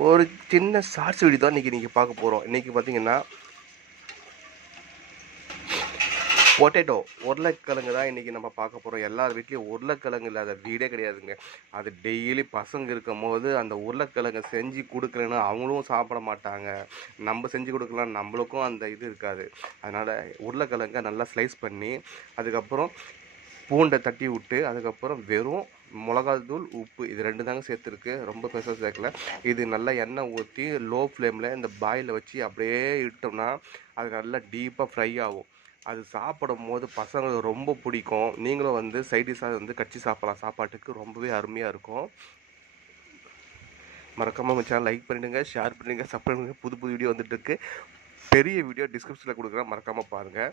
ஒரு சின்ன shorts video தான் இன்றைக்கி நீங்கள் பார்க்க போகிறோம். இன்றைக்கி பார்த்தீங்கன்னா பொட்டேட்டோ உருளைக்கிழங்கு தான் இன்றைக்கி நம்ம பார்க்க போகிறோம். எல்லார் வீட்லேயும் உருளைக்கிழங்கு இல்லாத வீடே கிடையாதுங்க. அது டெய்லி பசங்க இருக்கும்போது அந்த உருளைக்கிழங்கை செஞ்சு கொடுக்கலன்னா அவங்களும் சாப்பிட மாட்டாங்க. நம்ம செஞ்சு கொடுக்கலாம், நம்மளுக்கும் அந்த இது இருக்காது. அதனால் உருளைக்கிழங்கை நல்லா ஸ்லைஸ் பண்ணி அதுக்கப்புறம் பூண்டை தட்டி விட்டு அதுக்கப்புறம் வெறும் மிளகாத்தூள் உப்பு இது 2 தாங்க சேர்த்துருக்கு. ரொம்ப பெருசாக சேர்க்கல. இது நல்லா எண்ணெய் ஊற்றி லோ ஃப்ளேமில் இந்த பாயில் வச்சு அப்படியே இட்டோம்னா அது நல்லா டீப்பாக ஃப்ரை ஆகும். அது சாப்பிடும் போது பசங்களுக்கு ரொம்ப பிடிக்கும். நீங்களும் வந்து சைடிஷாக வந்து கட்சி சாப்பிடலாம். சாப்பாட்டுக்கு ரொம்பவே அருமையாக இருக்கும். மறக்காமல் நம்ம சேனல் லைக் பண்ணிவிடுங்க, ஷேர் பண்ணிடுங்க, சப்ஸ்கிரைப் பண்ணுங்கள். புது புது வீடியோ வந்துட்டுருக்கு. பெரிய வீடியோ டிஸ்கிரிப்ஷனில் கொடுக்குறேன், மறக்காமல் பாருங்கள்.